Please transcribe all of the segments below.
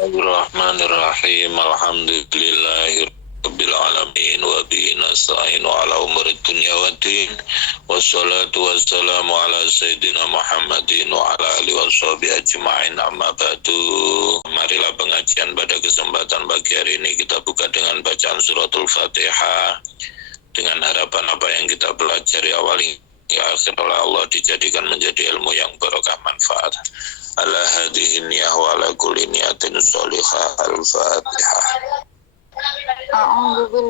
Bismillahirrahmanirrahim. Alhamdulillahirabbil alamin wa bihi nasta'inu ala umuri dunya waddin. Wassalatu wassalamu ala sayyidina Muhammadin wa ala alihi washabihi ajma'in. Amma ba'du. Marilah pengajian pada kesempatan pagi hari ini kita buka dengan bacaan suratul Fatihah, dengan harapan apa yang kita pelajari awal hingga akhir oleh Allah dijadikan menjadi ilmu yang barokah manfaat. Ala hadhihi niyah wa ala kulli niyatin sholihah. Al-Fatihah. A'udzu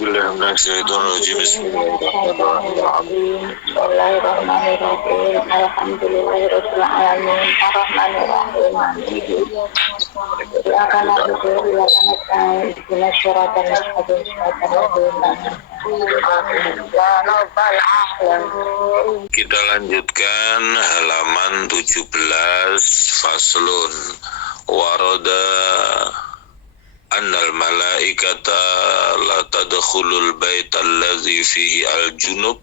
billahi minasyaitonir rajim. Bismillahirrahmanirrahim. Alhamdulillahirabbil alamin. Arrahmanirrahim. Iyyaka na'budu wa iyyaka nasta'in. Ihdinas siratal mustaqim. Kita lanjutkan halaman 17, faslun. Warada annal malaikata la tadkhulul baita allazi fihi al-junub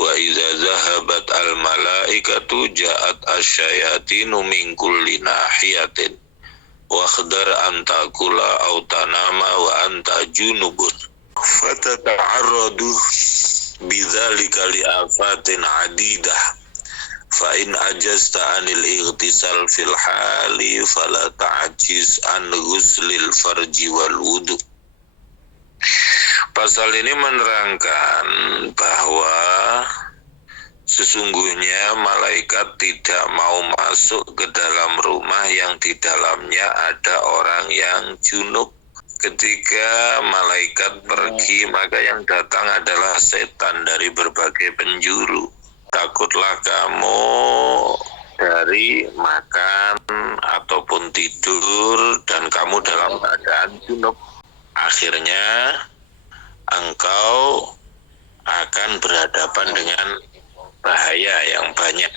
wa idza zahabat al-malaikatu ja'at asyayatinu min kulli nahiyatin wa khadar anta kula aw tanama wa anta junubun fatata'arradu bidzalika li afatin adidah fa in ajasta anil ightisal fil hali fala ta'jiz an ghuslil farji wal wudu. Pasal ini menerangkan bahwa sesungguhnya malaikat tidak mau masuk ke dalam rumah yang di dalamnya ada orang yang junub. Ketika malaikat pergi, maka yang datang adalah setan dari berbagai penjuru. Takutlah kamu dari makan ataupun tidur dan kamu dalam keadaan junub. Akhirnya engkau akan berhadapan dengan bahaya yang banyak.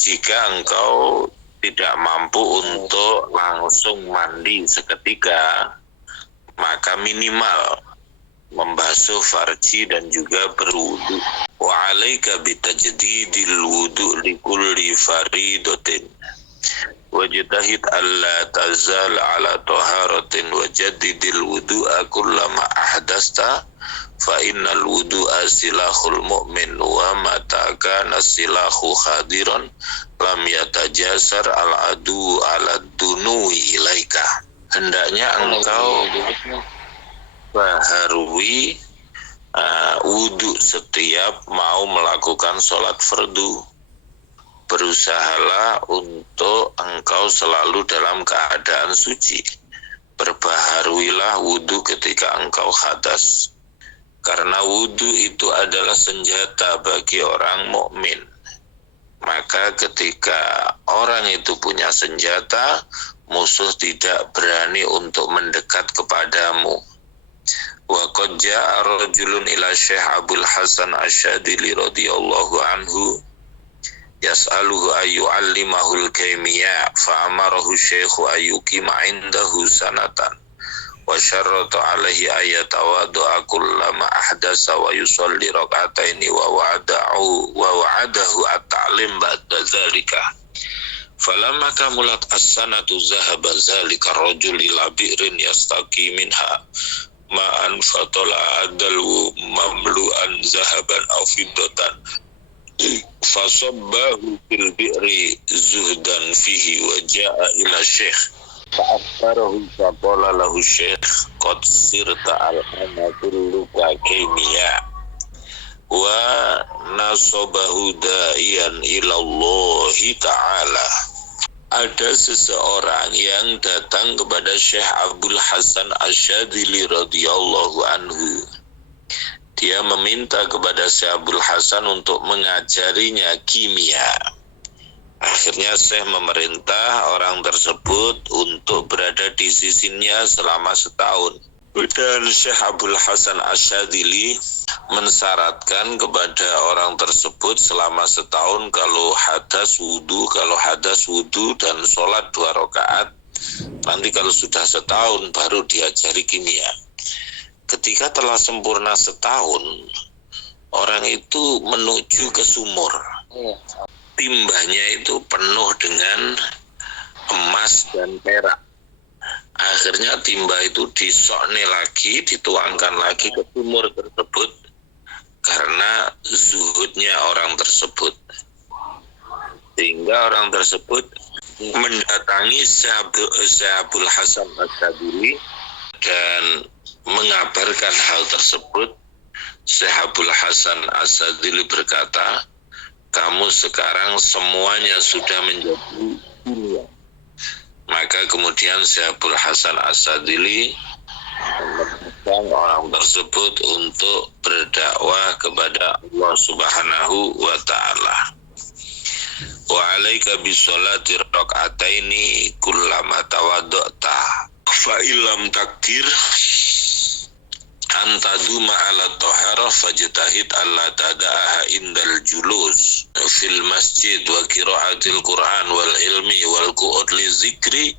Jika engkau tidak mampu untuk langsung mandi seketika, maka minimal membasuh farji dan juga berwudu. Wa 'alaika bitajdidil wudu likulli faridatin wajtahid alla tazal ala taharatin wajaddidil wudu'a kullama ahdasta fa innal wudu'a silahul mu'min wa mata kana silahu khadiran lam yatajasar al adu ala dunuwi ilaika. Hendaknya engkau baharui wudu setiap mau melakukan sholat fardu. Berusahalah untuk engkau selalu dalam keadaan suci. Berbaharuilah wudu ketika engkau hadas, karena wudu itu adalah senjata bagi orang mukmin. Maka ketika orang itu punya senjata, musuh tidak berani untuk mendekat kepadamu. Wa qad ja'a rajulun ila Syekh Abdul Hasan Asy-Syadzili radhiyallahu anhu yas'aluhu ayyu'allimahul kaimiyya fa amarahu Syekhu ayyukima 'indahu sanatan wa syarrata 'alaihi ayatawadda'a kullama ahdasa wa yusalli rak'ataini wa wa'adahu at-ta'lim ba'da dzalika. Falamma kamulat as-sanatu zahaba dzalika ar-rajul ila bi'rin yastaqi minha ma'an fatola adalu mamlu'an zahaban aw fiddatan fasabbahu fil bi'ri zuhdan fihi wa ja'a ila syekh fa'akhbarahu faqala lahu syekh qad sirta al-ana kulluka kaimiya wa nasabahu da'iyan ila Allah ta'ala. Ada seseorang yang datang kepada Syekh Abdul Hasan Asy-Syadzili radhiyallahu anhu. Dia meminta kepada Syekh Abdul Hasan untuk mengajarinya kimia. Akhirnya Syekh memerintah orang tersebut untuk berada di sisinya selama setahun. Dan Syekh Abdul Hasan Asy-Syadzili mensyaratkan kepada orang tersebut selama setahun kalau hadas wudu dan sholat 2 rakaat. Nanti kalau sudah setahun baru diajari kimia. Ketika telah sempurna setahun, orang itu menuju ke sumur. Timbanya itu penuh dengan emas dan perak. Akhirnya timba itu disokne lagi, dituangkan lagi ke sumur tersebut karena zuhudnya orang tersebut. Sehingga orang tersebut mendatangi Syekh Hasan As-Sadili dan mengabarkan hal tersebut. Syekh Hasan As-Sadili berkata, kamu sekarang semuanya sudah menjadi dunia. Maka kemudian Syekh Hasan As-Sadili memerintahkan orang tersebut untuk berdakwah kepada Allah Subhanahu wa Ta'ala. Wa alaika bisolati raka'ataini kullama tawadda'ta fa illam takdir antaduma ala tahara fajtahid alla tada'aha indal julus fil masjid wa qira'atil Qur'an wal ilmi wal qu'ud li zikri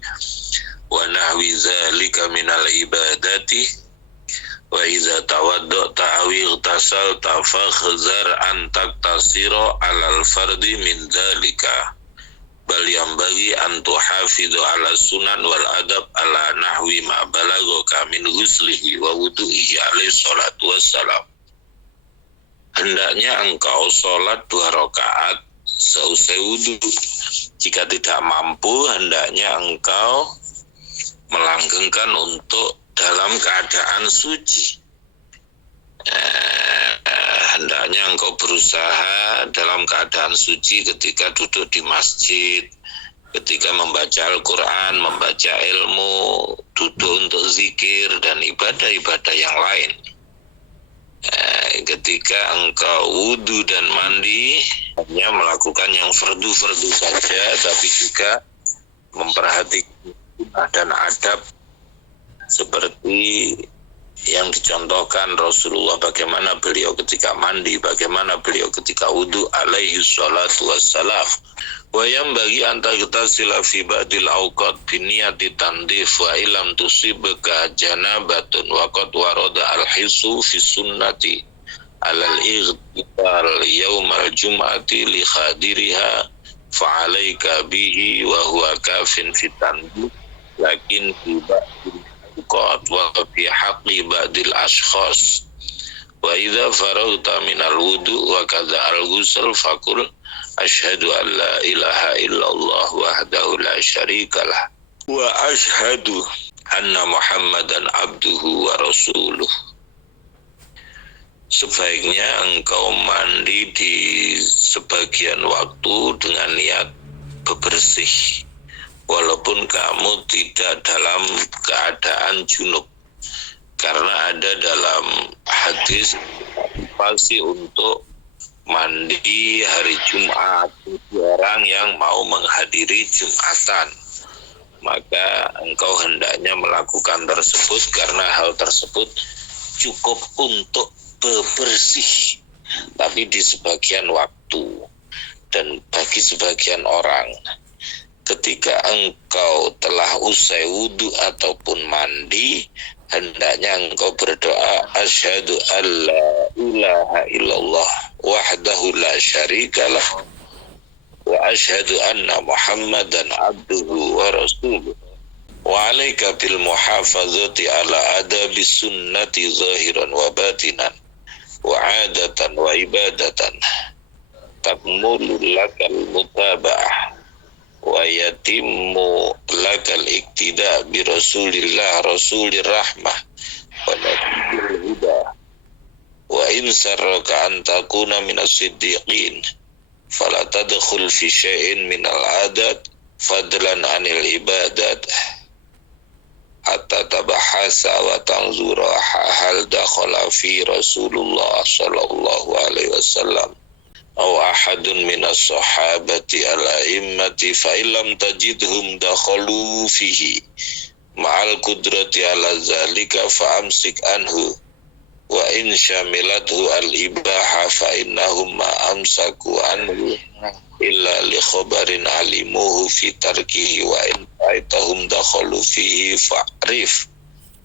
wa nahwi zalika minal ibadati wa idza tawadda'ta aw ightasalta fakhzar an taktasira 'alal fardi min zalika bal yambagi an tuhafidhu 'ala sunan wal adab ala nahwi ma balagha min ghuslihi wa wudu'ihi alaihi salatu wassalam. Hendaknya engkau sholat 2 rakaat seusai wudu. Jika tidak mampu, hendaknya engkau melanggengkan untuk dalam keadaan suci. Hendaknya engkau berusaha dalam keadaan suci ketika duduk di masjid, ketika membaca Al-Quran, membaca ilmu, duduk untuk zikir dan ibadah-ibadah yang lain. Ketika engkau wudu dan mandi, hanya melakukan yang fardu-fardu saja, tapi juga memperhatikan sunnah dan adab seperti yang dicontohkan Rasulullah, bagaimana beliau ketika mandi, bagaimana beliau ketika wudu alaihi salatu wassalam. Wa yang bagi anta kita silafi ba'dil awqat biniyati tandif wa ilam tusibka janabatun wa qad warada al-hisu fi sunnati alal ightibal yaumal jum'ati li khadiriha fa'alaika bihi wa huwa kafin fi tandif lakin fi ba'dil awqat wa fi haqqi ba'dil ashkhas wa idza faragta minal wudu wa kadza al-ghusl faqul asyhadu an la ilaha illallah wahdahu la syarikalah wa asyhadu anna Muhammadan abduhu wa rasuluh. Sebaiknya engkau mandi di sebagian waktu dengan niat bebersih, walaupun kamu tidak dalam keadaan junub, karena ada dalam hadis pasti untuk mandi hari Jumat bagi orang yang mau menghadiri Jumatan. Maka engkau hendaknya melakukan tersebut karena hal tersebut cukup untuk bebersih, tapi di sebagian waktu. Dan bagi sebagian orang, ketika engkau telah usai wudu ataupun mandi, hendaknya engkau berdoa asyhadu alla ilaha illallah wahdahu la syarikalah wa asyhadu anna Muhammadan abduhu wa rasuluh wa alaika bil muhafazati ala adabi sunnati zahiran wa batinan wa adatan wa ibadatan takmulu lakal mutaba'ah wa yatimmu lakal iktida bi rasulillah rasulir rahmah wa nabiyil huda wa in sarraka an takuna minas siddiqin fala tadkhul fi syai'in minal adat fadlan anil ibadat hatta tabahasa wa tanzura hal dakhala fi Rasulullah sallallahu alaihi wasallam aw ahadun minas sahabati al-a'immati fa illam tajidhum dakhalu fihi ma'al qudrati ala zalika fa amsik anhu wa in syamilathu al-ibaha fa innahum ma amsaku anhu illa li khabarin alimuhu fi tarkihi wa in aitahum dakhalu fihi fa'rif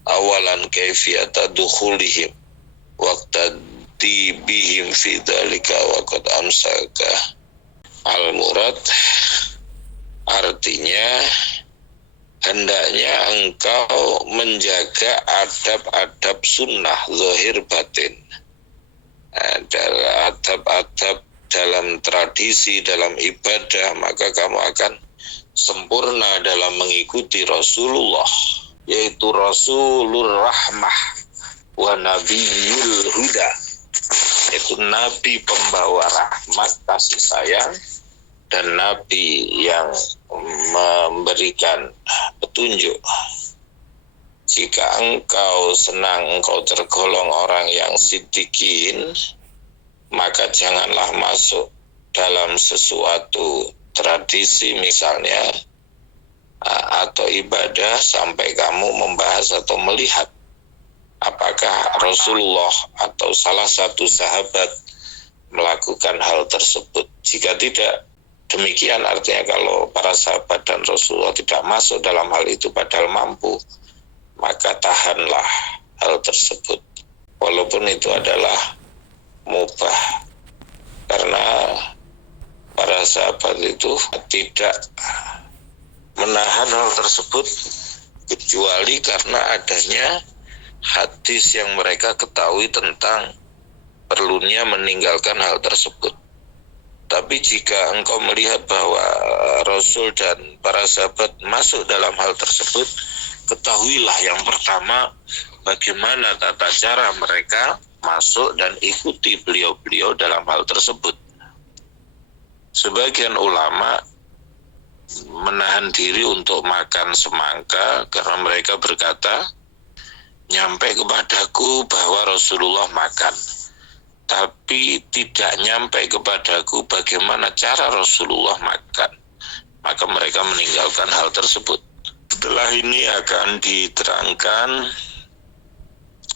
awalan kayfiyata dukhulihim waqtadi bihim fi dhalika wa qad amsaka. Al-murad artinya hendaknya engkau menjaga adab-adab sunnah zahir batin. Adalah adab-adab dalam tradisi, dalam ibadah, maka kamu akan sempurna dalam mengikuti Rasulullah, yaitu Rasulur Rahmah wa Nabiyul Huda, yaitu Nabi pembawa rahmat kasih sayang dan Nabi yang memberikan petunjuk. Jika engkau senang engkau tergolong orang yang siddiqin, maka janganlah masuk dalam sesuatu tradisi misalnya atau ibadah sampai kamu membahas atau melihat apakah Rasulullah atau salah satu sahabat melakukan hal tersebut. Jika tidak demikian, artinya kalau para sahabat dan Rasulullah tidak masuk dalam hal itu padahal mampu, maka tahanlah hal tersebut, walaupun itu adalah mubah, karena para sahabat itu tidak menahan hal tersebut kecuali karena adanya hadis yang mereka ketahui tentang perlunya meninggalkan hal tersebut. Tapi jika engkau melihat bahwa Rasul dan para sahabat masuk dalam hal tersebut, ketahuilah yang pertama bagaimana tata cara mereka masuk dan ikuti beliau-beliau dalam hal tersebut. Sebagian ulama menahan diri untuk makan semangka karena mereka berkata, nyampe kepadaku bahwa Rasulullah makan, tapi tidak nyampe kepadaku bagaimana cara Rasulullah makan. Maka mereka meninggalkan hal tersebut. Setelah ini akan diterangkan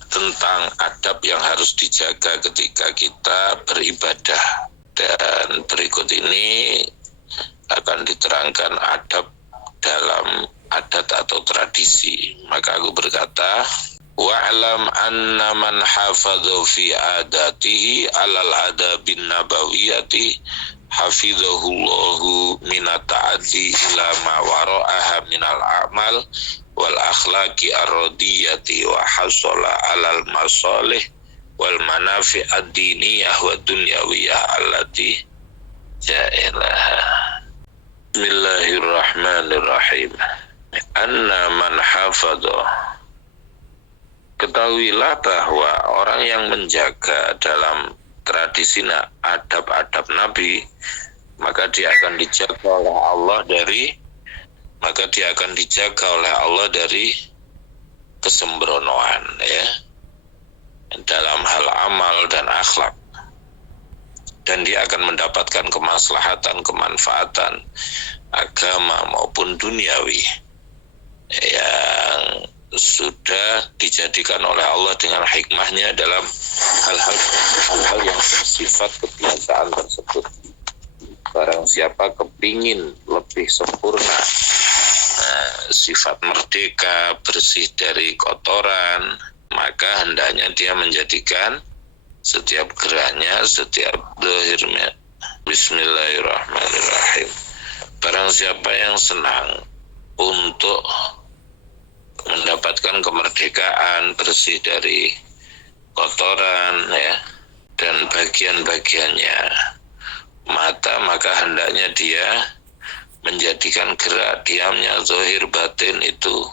tentang adab yang harus dijaga ketika kita beribadah. Dan berikut ini akan diterangkan adab dalam adat atau tradisi. Maka aku berkata, wa'lam anna man hafadhu fi adatihi alal adabin nabawiyati hafidhahullahu minat ta'addi ila ma wara'aha minal a'mal wal akhlaqi ar-radiyati wa hasala alal masalih wal manafi ad-diniyah wa dunyawiyah allati ja'ilaha. Bismillahirrahmanirrahim. Anna man hafadhu, ketahuilah bahwa orang yang menjaga dalam tradisi adab-adab Nabi, maka dia akan dijaga oleh Allah dari kesembronoan, ya, dalam hal amal dan akhlak, dan dia akan mendapatkan kemaslahatan, kemanfaatan agama maupun duniawi yang sudah dijadikan oleh Allah dengan hikmahnya dalam hal-hal yang bersifat kebiasaan tersebut. Barang siapa kepingin lebih sempurna, sifat merdeka, bersih dari kotoran, maka hendaknya dia menjadikan setiap geraknya, setiap zahirnya Bismillahirrahmanirrahim. Barang siapa yang senang untuk mendapatkan kemerdekaan, bersih dari kotoran, ya, dan bagian-bagiannya mata, maka hendaknya dia menjadikan gerak diamnya zahir batin itu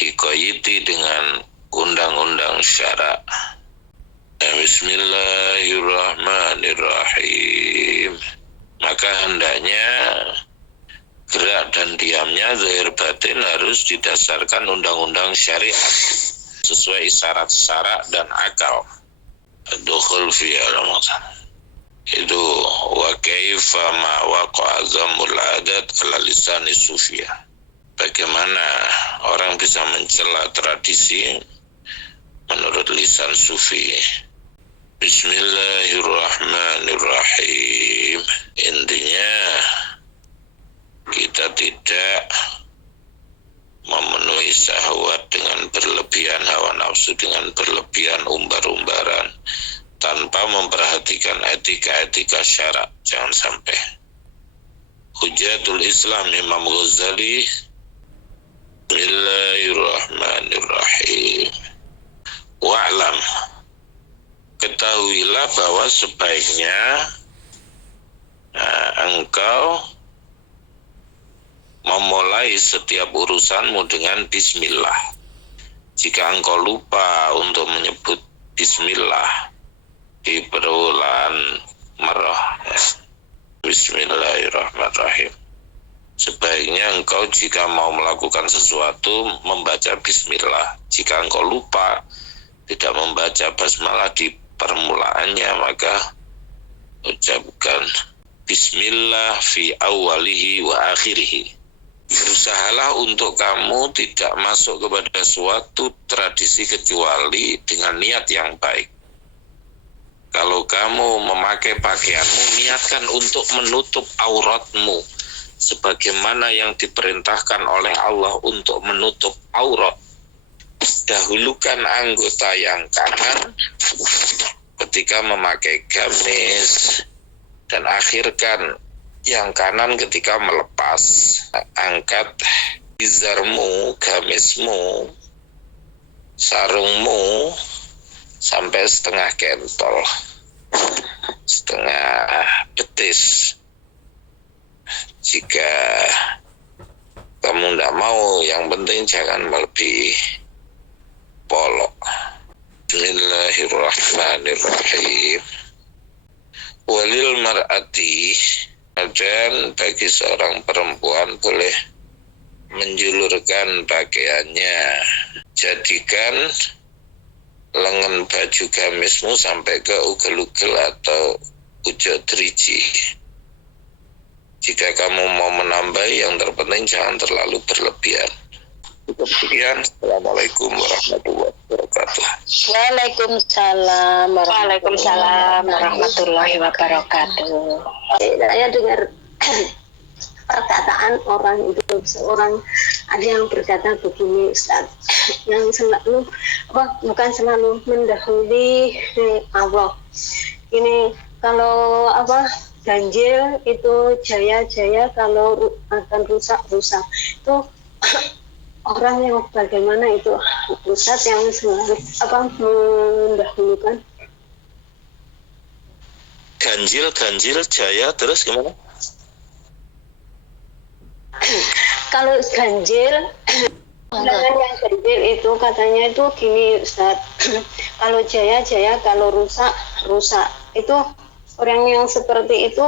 dikoyiti dengan undang-undang syara. Bismillahirrahmanirrahim. Maka hendaknya gerak dan diamnya zahir batin harus didasarkan undang-undang syariat sesuai syarat-syarat dan akal. Dukhul fi al-maqam. Itu wa kaifa ma waqa'a zamul adat ala lisani sufia. Bagaimana orang bisa mencela tradisi menurut lisan sufi. Bismillahirrahmanirrahim. Intinya kita tidak memenuhi syahwat dengan berlebihan, hawa nafsu dengan berlebihan, umbar-umbaran, tanpa memperhatikan etika-etika syarak. Jangan sampai. Hujatul Islam Imam Ghazali Bismillahirrahmanirrahim. Wa'lam, ketahuilah bahwa sebaiknya engkau memulai setiap urusanmu dengan bismillah. Jika engkau lupa untuk menyebut bismillah di permulaan merah, Bismillahirrahmanirrahim, sebaiknya engkau jika mau melakukan sesuatu membaca bismillah. Jika engkau lupa tidak membaca basmalah di permulaannya, maka ucapkan bismillah fi awalihi wa akhirihi. Berusahalah untuk kamu tidak masuk kepada suatu tradisi kecuali dengan niat yang baik. Kalau kamu memakai pakaianmu, niatkan untuk menutup auratmu sebagaimana yang diperintahkan oleh Allah untuk menutup aurat. Dahulukan anggota yang kanan ketika memakai gamis dan akhirkan yang kanan ketika melepas. Angkat izarmu, gamismu, sarungmu sampai setengah kentol, setengah betis. Jika kamu tidak mau, yang penting jangan melebihi polok. Bismillahirrahmanirrahim. Walil mar'ati, dan bagi seorang perempuan boleh menjulurkan pakaiannya. Jadikan lengan baju gamismu sampai ke ugel-ugel atau ujung driji. Jika kamu mau menambah, yang terpenting jangan terlalu berlebihan. Cukup sekian. Assalamualaikum warahmatullahi wabarakatuh. Waalaikumsalam warahmatullahi wabarakatuh. Saya dengar perkataan orang itu, seorang ada yang berkata begini, Ustaz, yang selalu bukan selalu mendahului Allah. Ini kalau ganjil itu jaya, kalau akan rusak. Itu orang yang bagaimana itu Ustaz yang selalu mendahulukan Ganjil, jaya, terus gimana? Kalau ganjil, yang ganjil itu katanya itu gini Ustaz, kalau jaya, kalau rusak. Itu orang yang seperti itu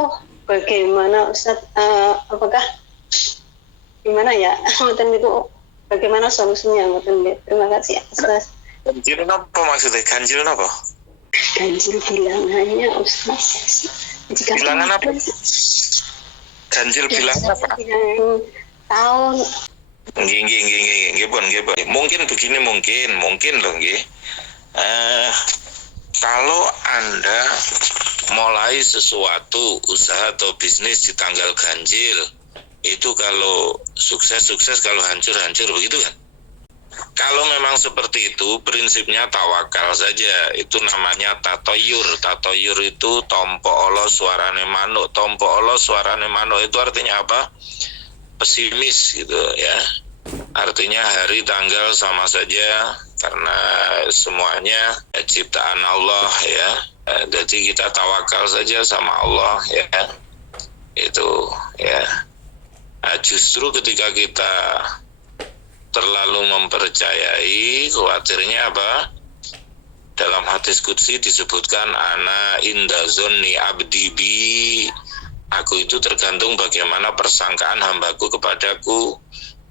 bagaimana Ustaz? Apakah gimana ya? Itu bagaimana solusinya? Terima kasih Ustaz. Ganjil apa maksudnya? Ganjil apa? Ganjil bilangannya Ustaz. Bilangan apa? Ganjil bilangan apa? Tahun. Nggih. Mungkin begini, mungkin loh nggih. Kalau Anda mulai sesuatu usaha atau bisnis di tanggal ganjil, itu kalau sukses, kalau hancur begitu kan? Kalau memang seperti itu, prinsipnya tawakal saja. Itu namanya tatoyur. Tatoyur itu tompo olo suarane manuk. Tompo olo suarane manuk itu artinya apa? Pesimis gitu ya. Artinya hari tanggal sama saja karena semuanya ciptaan Allah ya. Jadi kita tawakal saja sama Allah ya. Itu ya. Nah, justru ketika kita terlalu mempercayai, khawatirnya apa? Dalam hadis qudsi disebutkan ana inda zonni abdi bi. Aku itu tergantung bagaimana persangkaan hambaku kepadaku.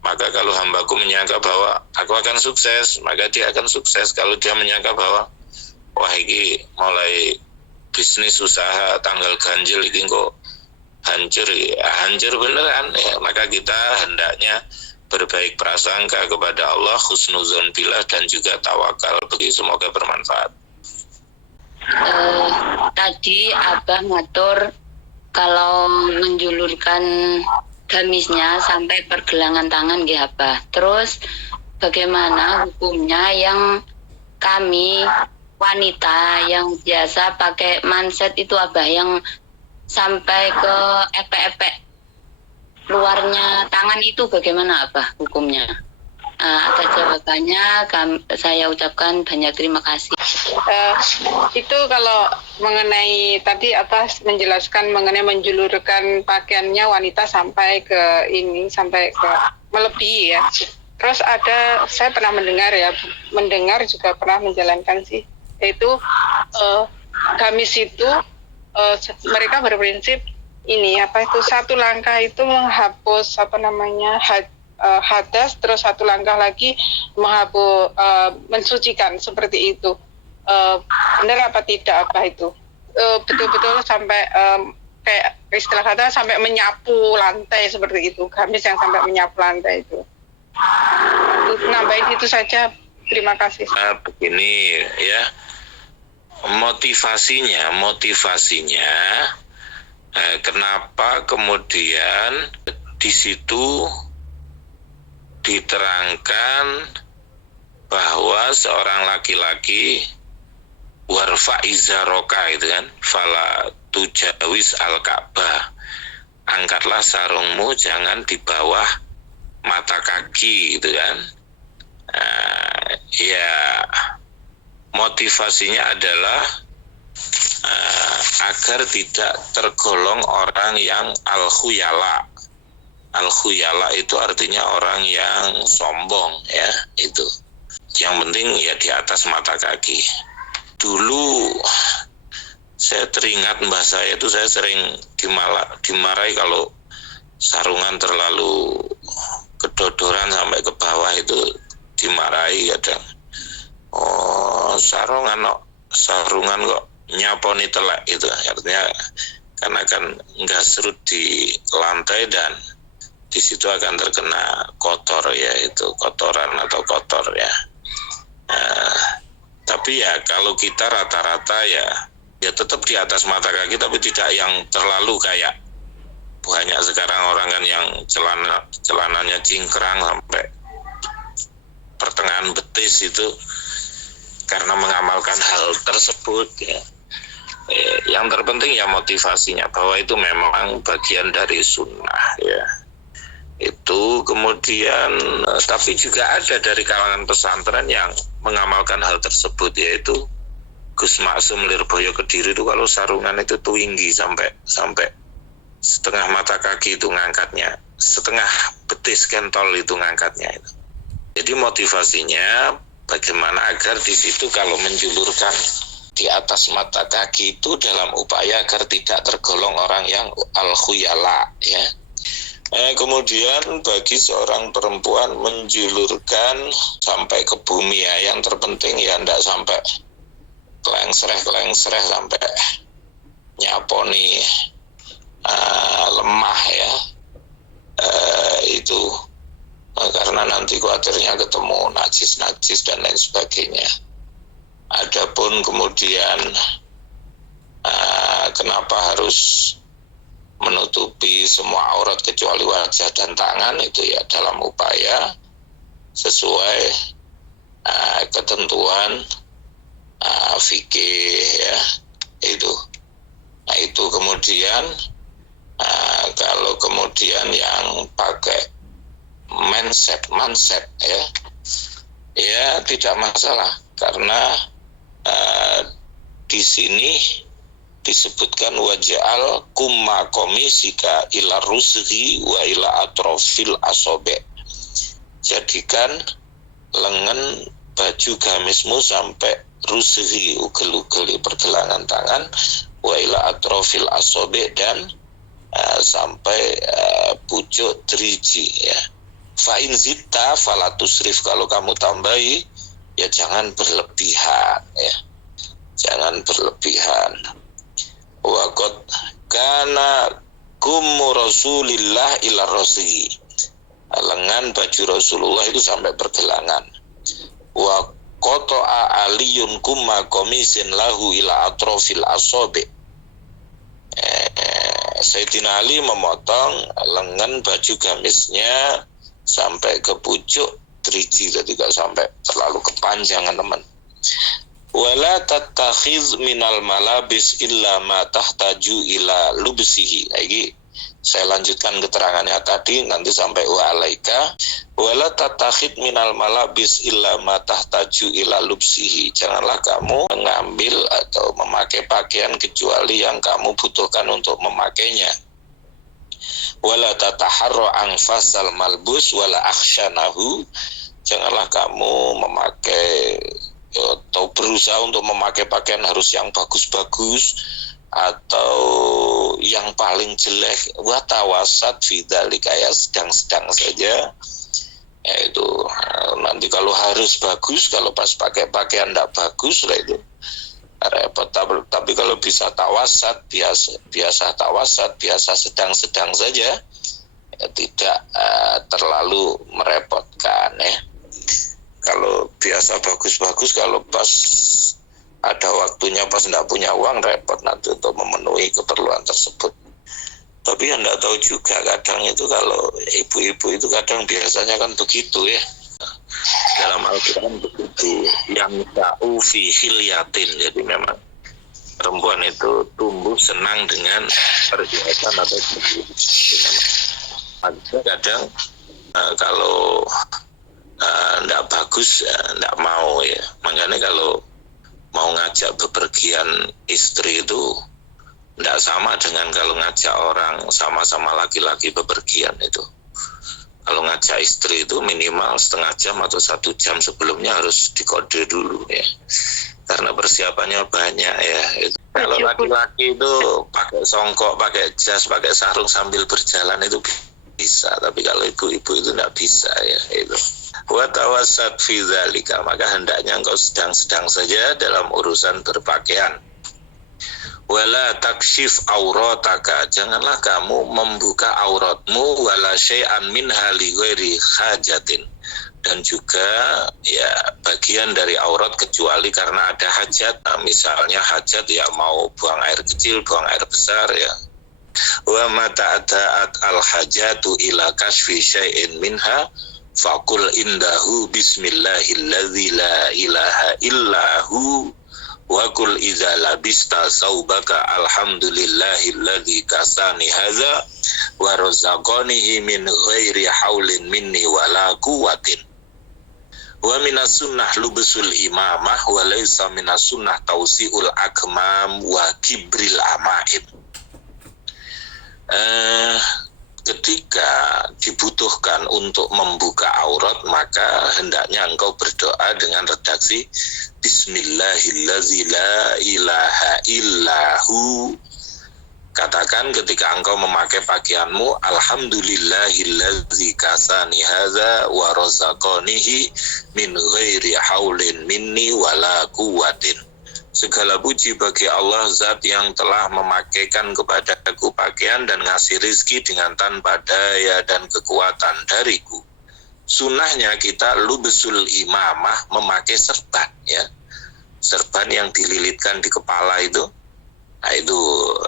Maka kalau hambaku menyangka bahwa aku akan sukses, maka dia akan sukses. Kalau dia menyangka bahwa wah ini mulai bisnis usaha tanggal ganjil ini kok hancur beneran ya, maka kita hendaknya berbaik prasangka kepada Allah, husnuzon billah, dan juga tawakal. Begitu, semoga bermanfaat. Tadi Abah ngatur kalau menjulurkan gamisnya sampai pergelangan tangan nggih Abah. Terus bagaimana hukumnya yang kami wanita yang biasa pakai manset itu Abah, yang sampai ke epek-epek luarnya tangan itu bagaimana Abah hukumnya? Atas jawabannya saya ucapkan banyak terima kasih. Itu kalau mengenai tadi atas menjelaskan mengenai menjulurkan pakaiannya wanita sampai ke melebihi ya. Terus saya pernah mendengar juga pernah menjalankan sih, yaitu gamis itu mereka berprinsip satu langkah itu menghapus hadas, terus satu langkah lagi menghapus mensucikan seperti itu. Benar apa tidak itu? Betul-betul sampai kayak istilah kata sampai menyapu lantai seperti itu, gamis yang sampai menyapu lantai itu. Nambahin itu saja. Terima kasih. Begini ya, motivasinya kenapa kemudian di situ diterangkan bahwa seorang laki-laki warfa izaroka itu kan, fala tujawis al-Ka'bah, angkatlah sarungmu jangan di bawah mata kaki gitu kan. Ya motivasinya adalah agar tidak tergolong orang yang al-khuyala. Al-khuyala itu artinya orang yang sombong ya, itu. Yang penting ya di atas mata kaki. Dulu saya teringat mbah saya itu, saya sering dimarahi kalau sarungan terlalu kedodoran sampai ke bawah itu dimarahi kadang. Oh, sarungan kok nyaponi telak itu, artinya karena kan nggak serut di lantai dan di situ akan terkena kotor ya, itu kotoran atau kotor ya. Tapi ya kalau kita rata-rata ya tetap di atas mata kaki, tapi tidak yang terlalu kayak banyak sekarang orang kan yang celananya cingkrang sampai pertengahan betis itu karena mengamalkan hal tersebut ya. Yang terpenting ya motivasinya bahwa itu memang bagian dari sunnah ya. Itu kemudian tapi juga ada dari kalangan pesantren yang mengamalkan hal tersebut, yaitu Gus Maksum Lirboyo Kediri itu kalau sarungan itu tinggi sampai setengah mata kaki itu ngangkatnya, setengah betis kentol itu ngangkatnya itu. Jadi motivasinya bagaimana agar di situ kalau menjulurkan di atas mata kaki itu dalam upaya agar tidak tergolong orang yang al-khuyala ya. Kemudian bagi seorang perempuan menjulurkan sampai ke bumi ya, yang terpenting ya tidak sampai kelengsereh sampai nyaponi lemah ya, itu karena nanti khawatirnya ketemu najis dan lain sebagainya. Adapun kemudian kenapa harus menutupi semua aurat kecuali wajah dan tangan, itu ya dalam upaya sesuai ketentuan fikih ya itu. Nah itu kemudian kalau kemudian yang pakai manset ya tidak masalah, karena di sini disebutkan waja'al kumma komisika ila rusghi wa ila atrofil asobe. Jadikan lengan baju gamismu sampai rusghi, ugel-ugel pergelangan tangan, wa ila atrofil asobe, dan sampai pucuk driji ya. Fa'in zita falatusrif, kalau kamu tambahi ya jangan berlebihan ya, jangan berlebihan. Waqad kana kummu rasulillah ila rosgi, lengan baju Rasulullah itu sampai pergelangan. Wa qata'a aliyun kumma komisin lahu ila atrofil asobe. Sayyidina Ali memotong lengan baju gamisnya sampai ke pucuk driji, jadi tidak sampai terlalu kepanjangan teman. Wala tattakhiz minal malabis illa ma tahtaju ila lubsihi. Lagi Saya lanjutkan keterangannya tadi nanti sampai wa alaika wala tatakhid minal malabis illa ma tahtaju ila lubsihi. Janganlah kamu mengambil atau memakai pakaian kecuali yang kamu butuhkan untuk memakainya. Wala tataharra anfasal malbus wala akhsyanahu. Janganlah kamu memakai atau berusaha untuk memakai pakaian harus yang bagus-bagus atau yang paling jelek. Wa tawasat fi dzalika, ya sedang-sedang saja. Yaitu nanti kalau harus bagus, kalau pas pakai pakaian tidak bagus lah itu repot. Tapi kalau bisa tawasat, biasa tawasat, biasa sedang-sedang saja, ya, tidak terlalu merepotkan ya. Kalau biasa bagus-bagus, kalau pas ada waktunya pas tidak punya uang, repot nanti untuk memenuhi keperluan tersebut. Tapi anda tahu juga kadang itu kalau ibu-ibu itu kadang biasanya kan begitu ya. Dalam Al-Quran begitu, yang ta'u fi khilyatin. Jadi memang perempuan itu tumbuh senang dengan perhiasan atau kadang kalau tidak bagus tidak mau ya. Makanya kalau mau ngajak bepergian istri itu tidak sama dengan kalau ngajak orang sama-sama laki-laki bepergian itu. Kalau ngajak istri itu minimal setengah jam atau 1 jam sebelumnya harus dikode dulu ya. Karena persiapannya banyak ya. Kalau laki-laki itu pakai songkok, pakai jas, pakai sarung sambil berjalan itu bisa. Tapi kalau ibu-ibu itu tidak bisa ya itu. Wa tawassat fi dzalika, maka hendaknya engkau sedang-sedang saja dalam urusan berpakaian. Wala takshif aurataka, janganlah kamu membuka auratmu wala syai'an minha li ghairi hajatin, dan juga ya bagian dari aurat kecuali karena ada hajat. Nah, misalnya hajat ya mau buang air kecil, buang air besar ya. Wa mata ta'at al hajatu ila kashfi syai'in minha faqul indahu bismillahilladzi la ilaha illahu wa qul idza labista saubaka alhamdulillahilladzi kasani hadza wa razaqanihi min ghairi haulin minni wala quwwatin. Wa minas sunnah lubsul imamah wa laysa minas sunnah tausiul akmam wa kibril amaim. Ketika dibutuhkan untuk membuka aurat, maka hendaknya engkau berdoa dengan redaksi Bismillahilladzi la ilaha illahu. Katakan ketika engkau memakai pakaianmu, Alhamdulillahilladzi kasani hadza wa razaqanihi min ghairi haulin minni wala quwwatin. Segala puji bagi Allah, zat yang telah memakaikan kepadaku pakaian dan ngasih rizki dengan tanpa daya dan kekuatan dariku. Sunnahnya kita lubsul imamah, memakai serban ya. Serban yang dililitkan di kepala itu. Nah itu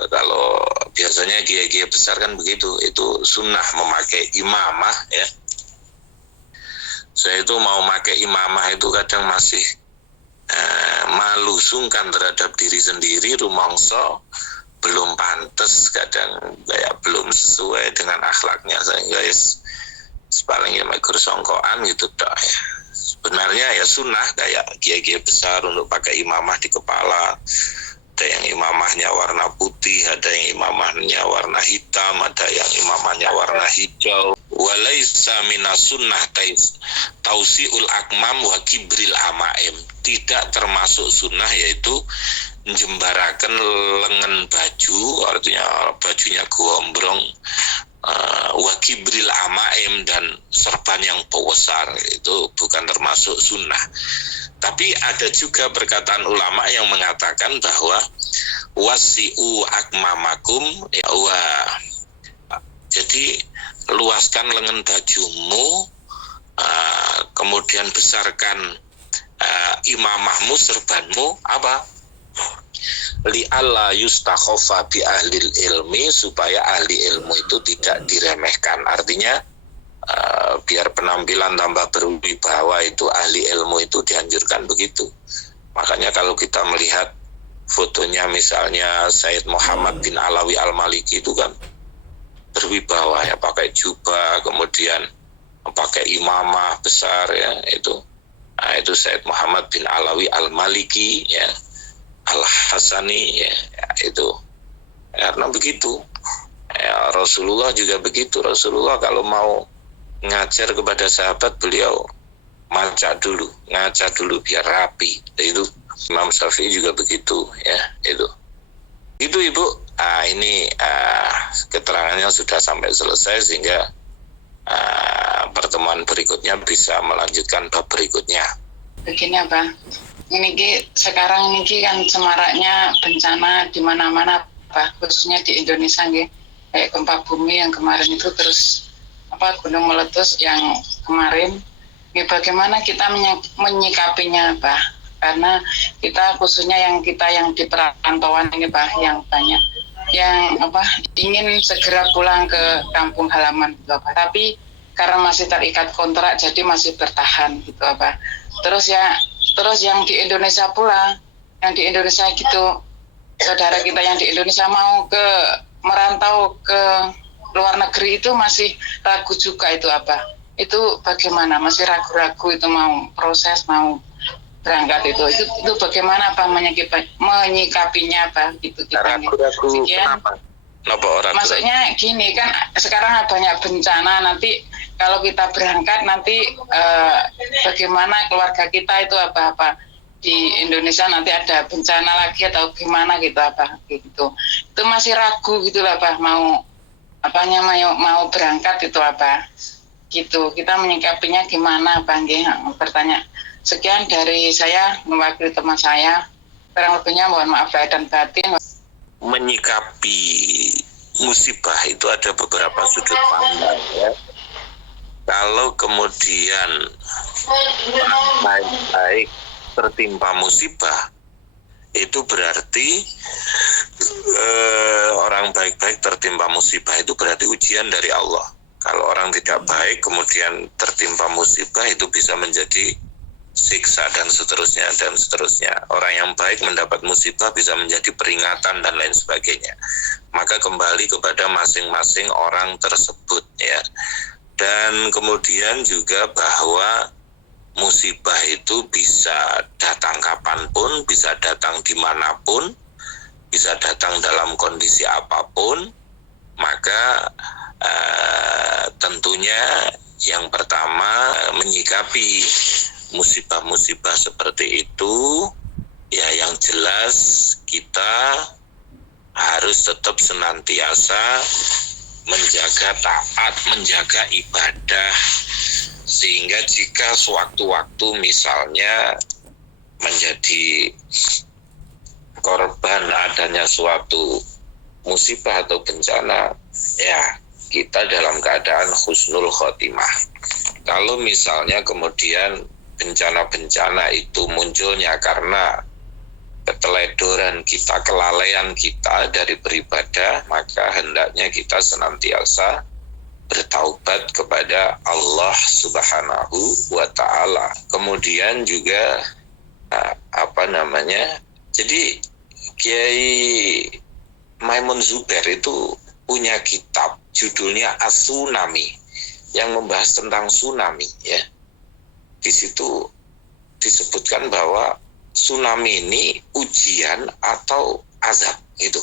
kalau biasanya kiai-kiai besar kan begitu, itu sunnah memakai imamah ya. Saya itu mau pakai imamah itu kadang masih malu sungkan terhadap diri sendiri, rumangsa belum pantas, kadang kayak belum sesuai dengan akhlaknya, sehingga paling ya mekur songkoan gitu dah ya. Sebenarnya ya sunnah kayak kiai-kiai besar untuk pakai imamah di kepala. Ada yang imamahnya warna putih, ada yang imamahnya warna hitam, ada yang imamahnya warna hijau. Walaisa minas sunnah tausiul akmam wa kibril amaim. Tidak termasuk sunnah yaitu menjembarakan lengan baju, artinya bajunya gombrong, wa kibril amaim, dan serban yang besar, itu bukan termasuk sunnah. Tapi ada juga perkataan ulama yang mengatakan bahwa wasi'u akmamakum ya jadi luaskan lengan bajumu, kemudian besarkan imamahmu, serbanmu, apa? Li'alla yustakhofa bi ahlil ilmi, supaya ahli ilmu itu tidak diremehkan. Artinya biar penampilan tambah berwibawa, itu ahli ilmu itu dianjurkan begitu. Makanya kalau kita melihat fotonya misalnya Said Muhammad bin Alawi Al-Maliki itu kan berwibawa ya, pakai jubah, kemudian pakai imamah besar ya, itu. Nah, itu Said Muhammad bin Alawi Al-Maliki ya, Al-Hasani ya, itu. Karena begitu. Ya, Rasulullah juga begitu. Rasulullah kalau mau ngajar kepada sahabat, beliau ngaca dulu biar rapi. Itu Imam Syafi'i juga begitu ya, itu. Itu Ibu. Ini keterangannya sudah sampai selesai, sehingga pertemuan berikutnya bisa melanjutkan bab berikutnya. Begini Pak, sekarang ini kan semaraknya bencana di mana-mana Pak, khususnya di Indonesia nggih. Kayak gempa bumi yang kemarin itu, terus gunung meletus yang kemarin. Bagaimana kita menyikapinya Pak? Karena kita khususnya yang di perantauan ini Pak, yang banyak yang ingin segera pulang ke kampung halaman gitu Pak. Tapi karena masih terikat kontrak, jadi masih bertahan gitu Pak. Terus yang di Indonesia pula, yang di Indonesia gitu, saudara kita yang di Indonesia mau merantau ke luar negeri itu masih ragu juga itu itu bagaimana, masih ragu-ragu itu mau proses, mau berangkat itu bagaimana menyikapinya gitu kita ragu-ragu. Kenapa orang maksudnya gini kan, sekarang banyak bencana, nanti kalau kita berangkat nanti bagaimana keluarga kita itu di Indonesia nanti ada bencana lagi atau gimana gitu gitu. Itu masih ragu gitu lah mau mau berangkat itu gitu. Kita menyikapinya gimana nggih, bertanya. Sekian dari saya mewakili teman saya. Kurang lebihnya mohon maaf lahir dan batin. Menyikapi musibah itu ada beberapa sudut pandang ya. Kalau kemudian baik-baik tertimpa musibah, itu berarti orang baik-baik tertimpa musibah itu berarti ujian dari Allah. Kalau orang tidak baik kemudian tertimpa musibah, itu bisa menjadi siksa dan seterusnya. Orang yang baik mendapat musibah bisa menjadi peringatan dan lain sebagainya. Maka kembali kepada masing-masing orang tersebut ya. Dan kemudian juga bahwa musibah itu bisa datang kapanpun, bisa datang dimanapun, bisa datang dalam kondisi apapun. Maka tentunya yang pertama menyikapi musibah-musibah seperti itu ya, yang jelas kita harus tetap senantiasa menjaga taat, menjaga ibadah, sehingga jika sewaktu-waktu misalnya menjadi korban adanya suatu musibah atau bencana, ya kita dalam keadaan husnul khotimah. Kalau misalnya kemudian bencana-bencana itu munculnya karena keteledoran kita, kelalaian kita dari beribadah, maka hendaknya kita senantiasa bertaubat kepada Allah Subhanahu wa Ta'ala. Kemudian juga jadi Kiai Maimun Zubair itu punya kitab judulnya As-Tsunami yang membahas tentang tsunami ya. Di situ disebutkan bahwa tsunami ini ujian atau azab itu.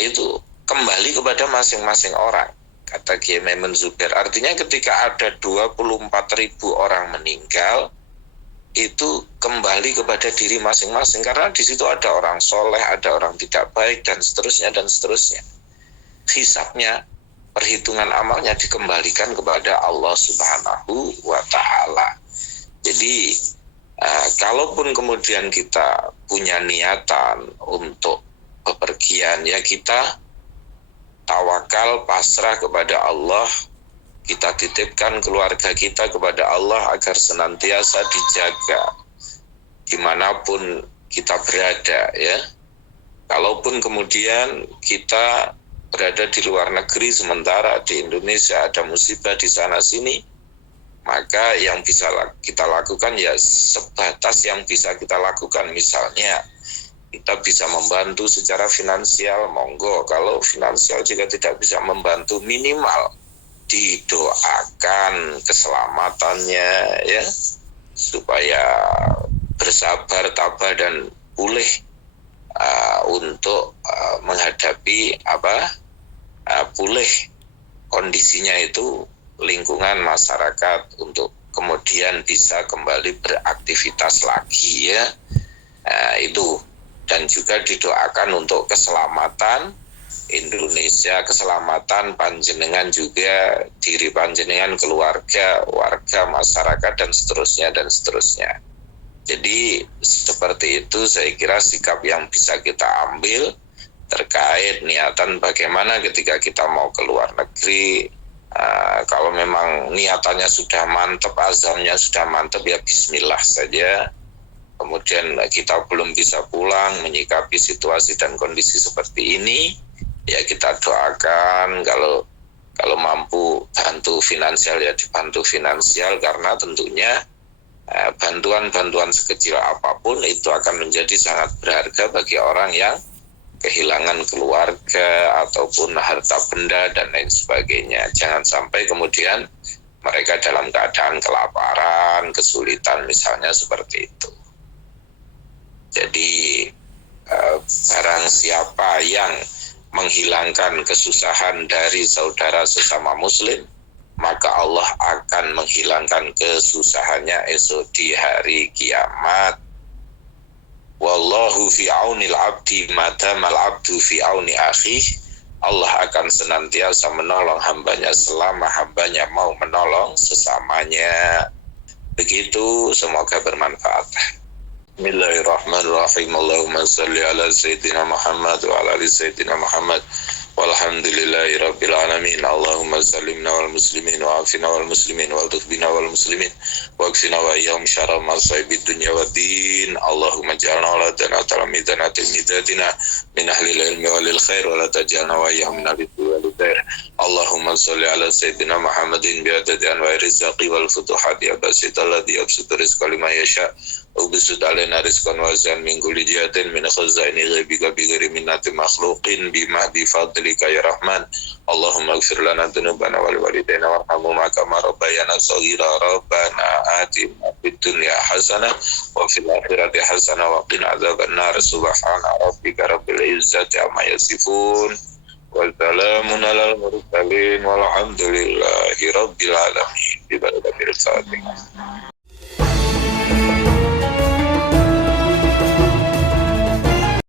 Itu kembali kepada masing-masing orang, kata Kiai Maimun Zubair. Artinya ketika ada 24.000 orang meninggal, itu kembali kepada diri masing-masing, karena di situ ada orang soleh, ada orang tidak baik, dan seterusnya. Hisabnya, perhitungan amalnya dikembalikan kepada Allah Subhanahu wa Ta'ala. Jadi kalaupun kemudian kita punya niatan untuk bepergian, ya kita tawakal, pasrah kepada Allah, kita titipkan keluarga kita kepada Allah agar senantiasa dijaga dimanapun kita berada ya. Kalaupun kemudian kita berada di luar negeri, sementara di Indonesia ada musibah di sana sini, maka yang bisa kita lakukan ya sebatas yang bisa kita lakukan. Misalnya kita bisa membantu secara finansial, monggo. Kalau finansial juga tidak bisa membantu, minimal didoakan keselamatannya ya, supaya bersabar, tabah dan pulih untuk menghadapi pulih kondisinya itu, lingkungan masyarakat, untuk kemudian bisa kembali beraktivitas lagi ya. Itu, dan juga didoakan untuk keselamatan Indonesia, keselamatan panjenengan juga, diri panjenengan, keluarga, warga, masyarakat, dan seterusnya. Jadi seperti itu saya kira sikap yang bisa kita ambil terkait niatan bagaimana ketika kita mau ke luar negeri. Kalau memang niatannya sudah mantap, azamnya sudah mantap, ya bismillah saja. Kemudian kita belum bisa pulang, menyikapi situasi dan kondisi seperti ini, ya kita doakan. Kalau mampu bantu finansial, ya dibantu finansial, karena tentunya bantuan-bantuan sekecil apapun itu akan menjadi sangat berharga bagi orang yang kehilangan keluarga ataupun harta benda dan lain sebagainya. Jangan sampai kemudian mereka dalam keadaan kelaparan, kesulitan misalnya, seperti itu. Jadi barang siapa yang menghilangkan kesusahan dari saudara sesama muslim, maka Allah akan menghilangkan kesusahannya esok di hari kiamat. Wallahu fi aunil abdi madamal abdu fi auni akhih. Allah akan senantiasa menolong hambanya selama hambanya mau menolong sesamanya. Begitu, semoga bermanfaat. Bismillahirrahmanirrahim. Allahumma salli ala Sayyidina Muhammad wa ala ali Sayyidina Muhammad. Walhamdulillahi Rabbil Alamin. Allahumma sallimna wal muslimin wa afina wal muslimin wa tukhbina wal muslimin wa akfina wa iyahum syarra masaibid dunya wa din. Allahumma ja'alna wa la dana talamidana tilmidatina min ahlil ilmi walil khair wa la tajalna wa iyahum min abid walil khair. Allahumma salli ala Sayyidina Muhammadin bi'adadi anwa'i rizqi wal futuhati abasit alladhi yabsutu rizqa liman yasha' وبسط علينا رزقا واسعا من كل جهة من خزائن غيبك بغير منة مخلوق بمحض فضلك يا رحمن. اللهم اغفر لنا ذنوبنا ولوالدينا وارحمهما كما ربيانا صغيرا. ربنا آتنا في الدنيا حسنة وفي الآخرة حسنة وقنا عذاب النار. سبحان ربك رب العزة عما يصفون وسلام على المرسلين والحمد لله رب العالمين. ببركة الفاتحة.